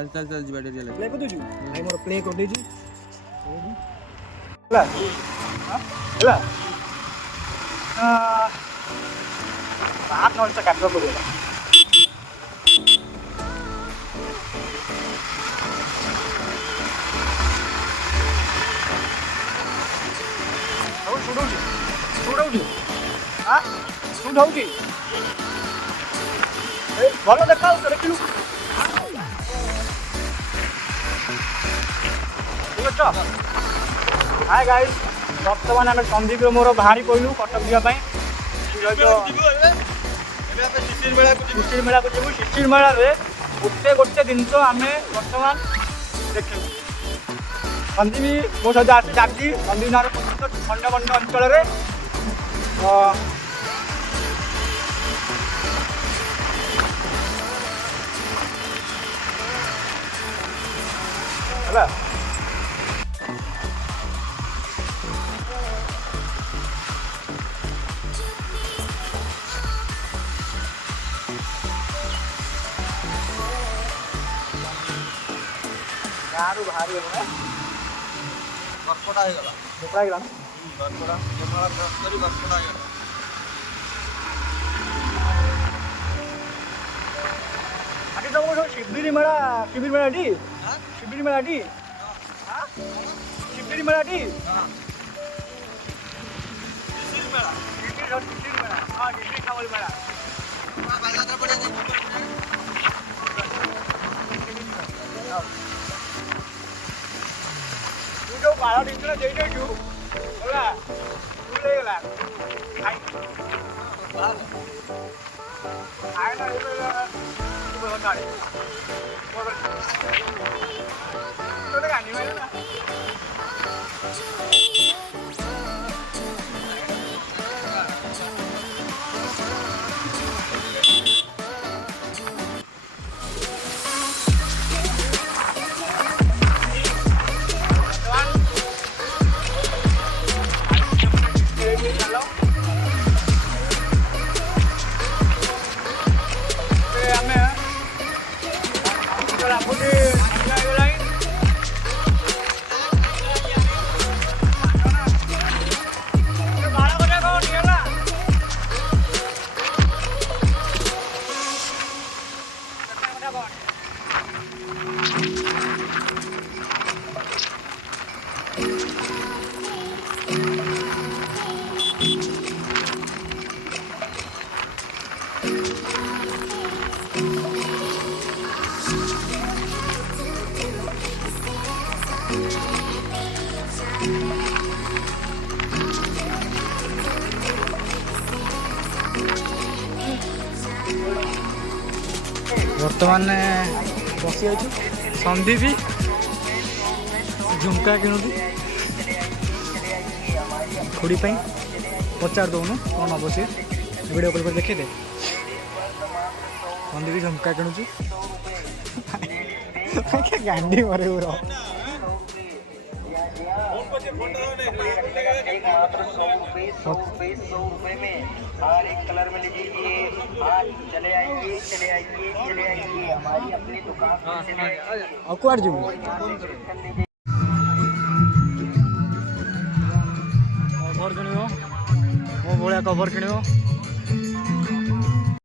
चल चल चल जी बैटरी प्ले कर दू भाई मोर प्ले कर दीजी हला हला बात नॉन से काटो को उठाऊची ଭଲ ଦେଖାଉ ଦେଖିଲୁ ଠିକ ଅଛି ହାय ଗାଇସ୍ ବର୍ତ୍ତମାନ ଆମେ ସନ୍ଦୀପ ମୋର ବାହାରି ପଡ଼ିଲୁ କଟକ ଯିବା ପାଇଁ ଶିଶିର ମେଳାକୁ ଯିବୁ ଶିଶିର ମେଳାରେ ଗୋଟେ ଜିନିଷ ଆମେ ବର୍ତ୍ତମାନ ଦେଖିବୁ ସନ୍ଦୀପ ମୋ ସହିତ ଆସି ଯାଉଛି ସନ୍ଦୀପ ନାଁରେ ପ୍ରସିଦ୍ଧ ଖଣ୍ଡମଣ୍ଡ ଅଞ୍ଚଳରେ ହେଲା ଗାଁରୁ ବାହାରି ଗଲା बरपड़ा हो गला ଗୋପଡ଼ା ହେଇଗଲା बरपड़ा जमाला क्रॉस करी बरपड़ा हो गला ଆଜି ତମର ଶିବିର ମେଳାଟି हां ଶିବିର ମେଳାଟି हां ଶିବିର ମେଳାଟି हां शिशिर मेला ଶିବିର ମେଳା ହଁ ଶିବିର କାମଲ ମେଳା बाजारा पड़े नहीं ତୁ ଯୋଉ ବାଳ ଜିନିଷ ଦେଇଛୁ ହେଲା ଭୁଲ ହେଇଗଲା बर्तमान बसी जाइए सन्दीप झुमका किणुती खुड़ी पचार दौनु कौन हम सी वीडियो कॉल कर देखे दे सन्दीप झुमका किणुची गांडी मरे पूरा ₹100 में हर एक कलर में लीजिए आज चले आइए हमारी अपनी दुकान कुआड़ जी कवर किण मो भाया कवर किण